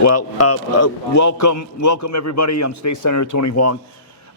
Well, welcome everybody. I'm State Senator Tony Hwang.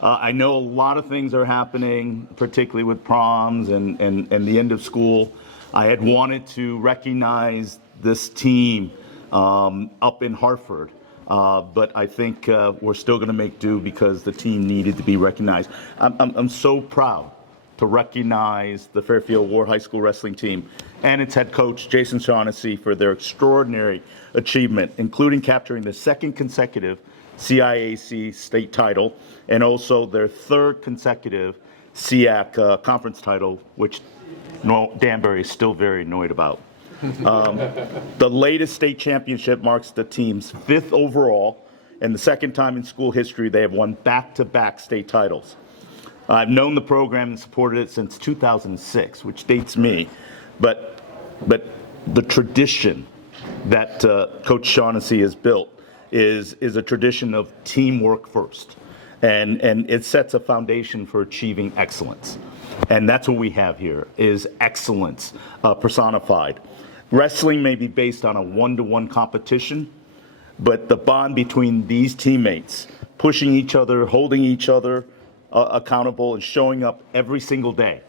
I know a lot of things are happening, particularly with proms and the end of school. I had wanted to recognize this team up in Hartford, but I think we're still going to make do because the team needed to be recognized. I'm so proud to recognize the Fairfield Warde High School wrestling team and its head coach, Jason Shaughnessy, for their extraordinary achievement, including capturing the second consecutive CIAC state title and also their third consecutive SEAC conference title, which Danbury is still very annoyed about. The latest state championship marks the team's fifth overall and the second time in school history they have won back-to-back state titles. I've known the program and supported it since 2006, which dates me, but the tradition that Coach Shaughnessy has built is a tradition of teamwork first, and it sets a foundation for achieving excellence, and that's what we have here is excellence personified. Wrestling may be based on a one-to-one competition, but the bond between these teammates, pushing each other, holding each other accountable, and showing up every single day,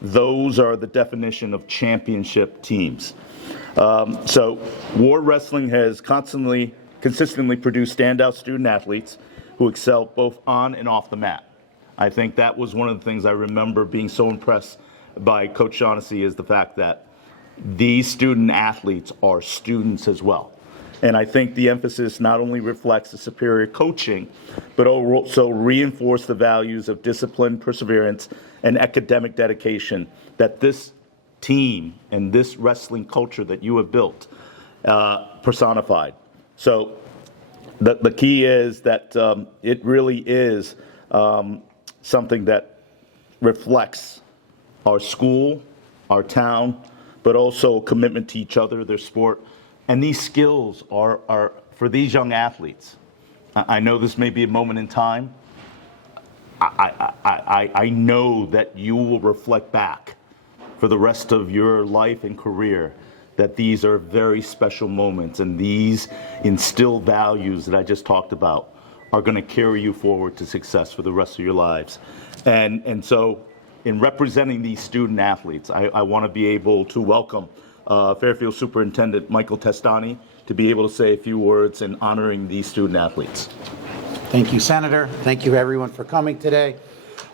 those are the definition of championship teams. So Warde Wrestling has consistently produced standout student athletes who excel both on and off the mat. I think that was one of the things I remember being so impressed by Coach Shaughnessy is the fact that these student athletes are students as well. And I think the emphasis not only reflects the superior coaching, but also reinforce the values of discipline, perseverance, and academic dedication that this team and this wrestling culture that you have built personified. So the key is that it really is something that reflects our school, our town, but also commitment to each other, their sport. And these skills are for these young athletes. I know this may be a moment in time. I know that you will reflect back for the rest of your life and career that these are very special moments, and these instilled values that I just talked about are going to carry you forward to success for the rest of your lives. And so in representing these student athletes, I want to be able to welcome Fairfield Superintendent Michael Testani to be able to say a few words in honoring these student athletes. Thank you, Senator. Thank you, everyone, for coming today.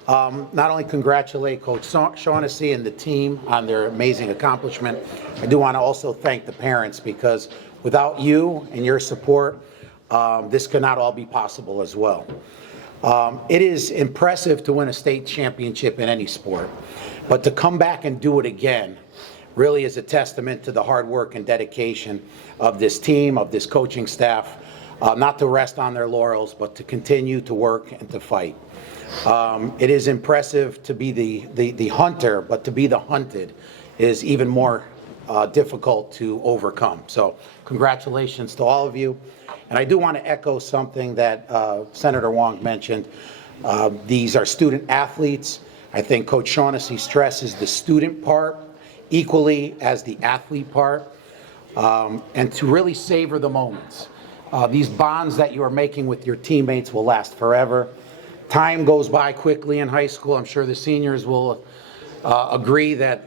Not only congratulate Coach Shaughnessy and the team on their amazing accomplishment, I do want to also thank the parents because without you and your support, this could not all be possible as well. It is impressive to win a state championship in any sport, but to come back and do it again really is a testament to the hard work and dedication of this team, of this coaching staff, not to rest on their laurels, but to continue to work and to fight. It is impressive to be the hunter, but to be the hunted is even more difficult to overcome. So congratulations to all of you. And I do want to echo something that Senator Hwang mentioned. These are student athletes. I think Coach Shaughnessy stresses the student part equally as the athlete part, and to really savor the moments. These bonds that you are making with your teammates will last forever. Time goes by quickly in high school. I'm sure the seniors will agree that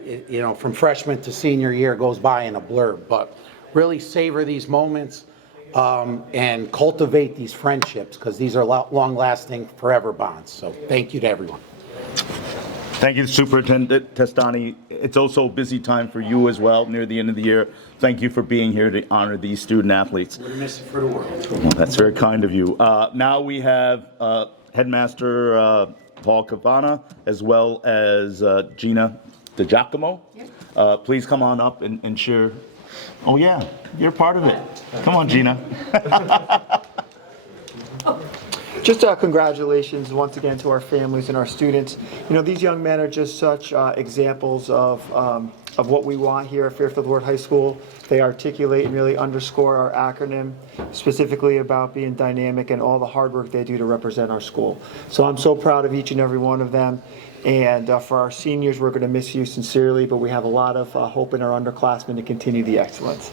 from freshman to senior year goes by in a blur, but really savor these moments and cultivate these friendships because these are long-lasting, forever bonds. So thank you to everyone. Thank you, Superintendent Testani. It's also a busy time for you as well, near the end of the year. Thank you for being here to honor these student athletes. We're miss it for the world. Well, that's very kind of you. Now we have Headmaster Paul Cavana, as well as Gina DiGiacomo. Yep. Please come on up and share. Oh yeah, you're part of it. Come on, Gina. Just congratulations once again to our families and our students. These young men are just such examples of what we want here at Fairfield Warde High School. They articulate and really underscore our acronym, specifically about being dynamic and all the hard work they do to represent our school. So I'm so proud of each and every one of them. And for our seniors, we're going to miss you sincerely, but we have a lot of hope in our underclassmen to continue the excellence.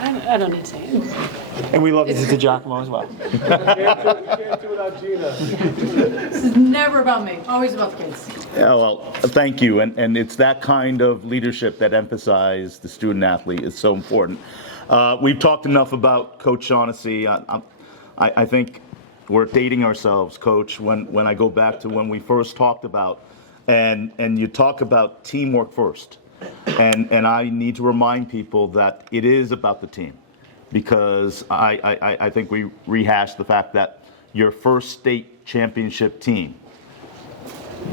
I don't need to say it. And we love Mrs. DiGiacomo as well. Can't do without Gina. This is never about me, always about the kids. Yeah, well, thank you. And it's that kind of leadership that emphasizes the student athlete is so important. We've talked enough about Coach Shaughnessy. I think we're dating ourselves, Coach, when I go back to when we first talked about, and you talk about teamwork first. And I need to remind people that it is about the team, because I think we rehashed the fact that your first state championship team,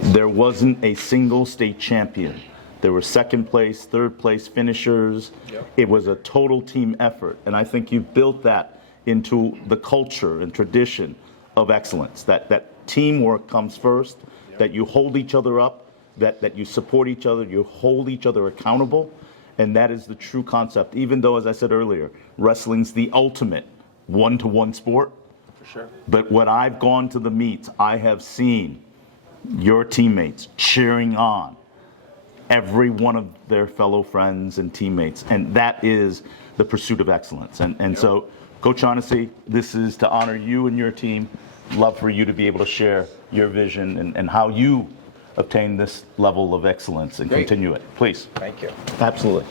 there wasn't a single state champion. There were second place, third place finishers. Yep. It was a total team effort. And I think you built that into the culture and tradition of excellence, that teamwork comes first, yep. That you hold each other up, that you support each other, you hold each other accountable, and that is the true concept. Even though, as I said earlier, wrestling's the ultimate one-to-one sport. For sure. But when I've gone to the meets, I have seen your teammates cheering on every one of their fellow friends and teammates, and that is the pursuit of excellence. And so, Coach Shaughnessy, this is to honor you and your team. Love for you to be able to share your vision and how you obtain this level of excellence and Great. continue it. Please. Thank you. Absolutely.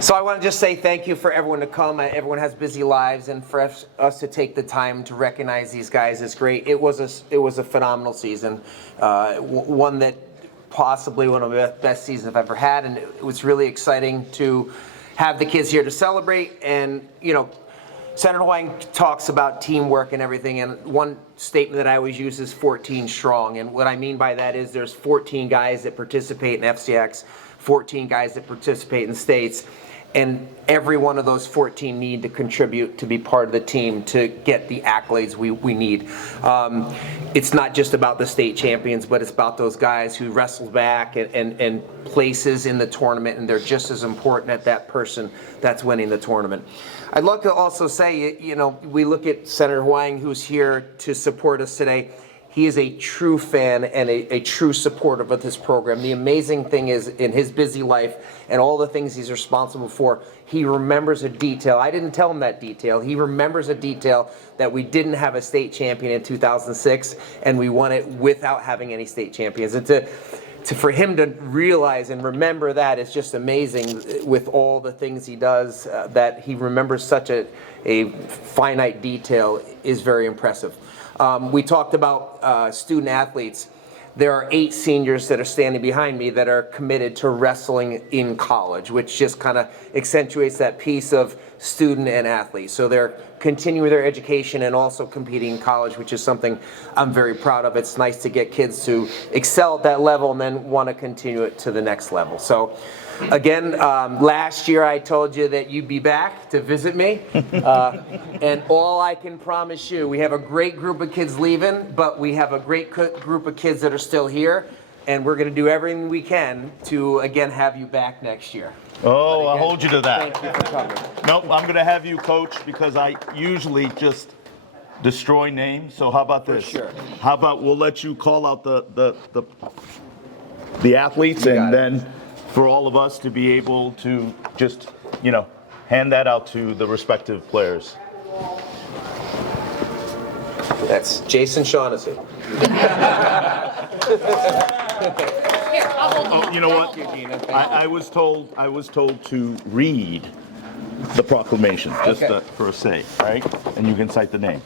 So I want to just say thank you for everyone to come. Everyone has busy lives, and for us to take the time to recognize these guys is great. It was a phenomenal season, one that possibly one of the best seasons I've ever had, and it was really exciting to have the kids here to celebrate. And Senator Hwang talks about teamwork and everything, and one statement that I always use is 14 strong. And what I mean by that is there's 14 guys that participate in FCX, 14 guys that participate in states, and every one of those 14 need to contribute to be part of the team to get the accolades we need. It's not just about the state champions, but it's about those guys who wrestle back and places in the tournament, and they're just as important as that person that's winning the tournament. I'd like to also say, we look at Senator Hwang, who's here to support us today. He is a true fan and a true supporter of this program. The amazing thing is, in his busy life and all the things he's responsible for, he remembers a detail. I didn't tell him that detail. He remembers a detail that we didn't have a state champion in 2006, and we won it without having any state champions. And for him to realize and remember that is just amazing. With all the things he does, that he remembers such a finite detail is very impressive. We talked about student athletes. There are 8 seniors that are standing behind me that are committed to wrestling in college, which just kind of accentuates that piece of student and athlete. So they're continuing their education and also competing in college, which is something I'm very proud of. It's nice to get kids to excel at that level and then want to continue it to the next level. So again, last year I told you that you'd be back to visit me, and all I can promise you, we have a great group of kids leaving, but we have a great group of kids that are still here, and we're going to do everything we can to, again, have you back next year. Oh, I'll hold you to that. Thank you for coming. Nope, I'm going to have you, Coach, because I usually just destroy names. So how about this? sure. How about we'll let you call out the athletes, got and it. then for all of us to be able to just, hand that out to the respective players. That's Jason Shaughnessy. Here, I'll hold them Oh, up. you know what? I was told to read the proclamation, just Okay. for a say, right? And you can cite the name.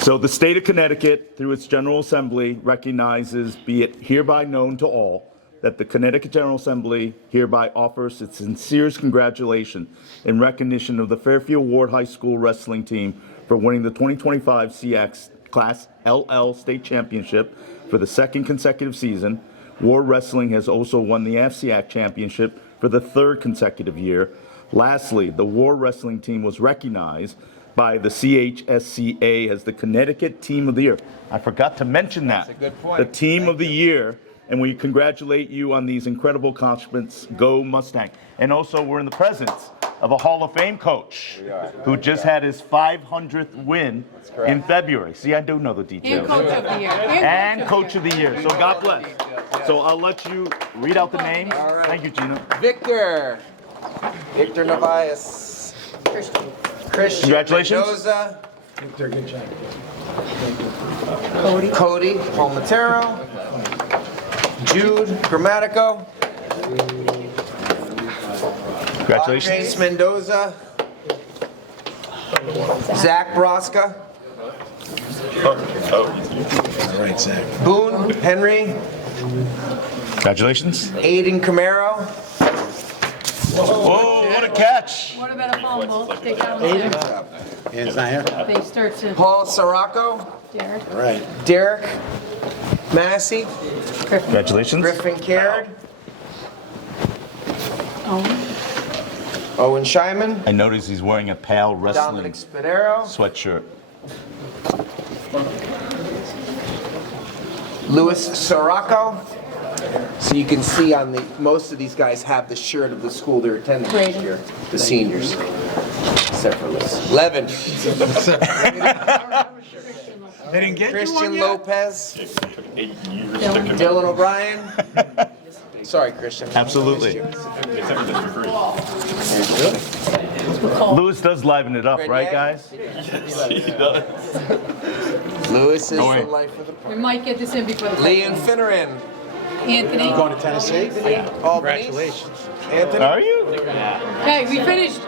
So the state of Connecticut, through its General Assembly, recognizes, be it hereby known to all, that the Connecticut General Assembly hereby offers its sincerest congratulations in recognition of the Fairfield Warde High School wrestling team for winning the 2025 CX Class LL State Championship for the 2nd consecutive season. Warde Wrestling has also won the FCAC Championship for the 3rd consecutive year. Lastly, the Warde Wrestling team was recognized by the CHSCA as the Connecticut Team of the Year. I forgot to mention that. That's a good point. The Team of the Year. And we congratulate you on these incredible accomplishments. Go Mustang. And also, we're in the presence of a Hall of Fame coach who just had his 500th win in February. See, I do know the And details. Coach of the Year. And Coach of the Year. So God bless. So I'll let you read out the names. All right. Thank you, Gina. Victor Navias. Christian. Christian Congratulations. Mendoza. Cody Palmatero. Jude Grammatico. Congratulations. Andres Mendoza. Zach Broska. Boone Henry. Congratulations. Aiden Camaro. Whoa, what a catch. What about a fumble? Take out Aiden. Ian's not here? They start to, Paul Sirocco. Derek. All right. Derek Massey. Congratulations. Griffin Caird. Owen. Owen Scheiman. I noticed he's wearing a pale wrestling Dominic Spadero. sweatshirt. Louis Sirocco. So you can see on the, most of these guys have the shirt of the school they're attending this year, the seniors. Except for Louis. Levin. They didn't get Christian Lopez. Dylan O'Brien. Sorry, Christian. Absolutely. Lewis does liven it up, right, guys? Louis is the wait. life of the party. We might get this in before the. Leon Finneran. Anthony. Going to Tennessee? Albany. Congratulations. Anthony. Are you? Okay, we finished.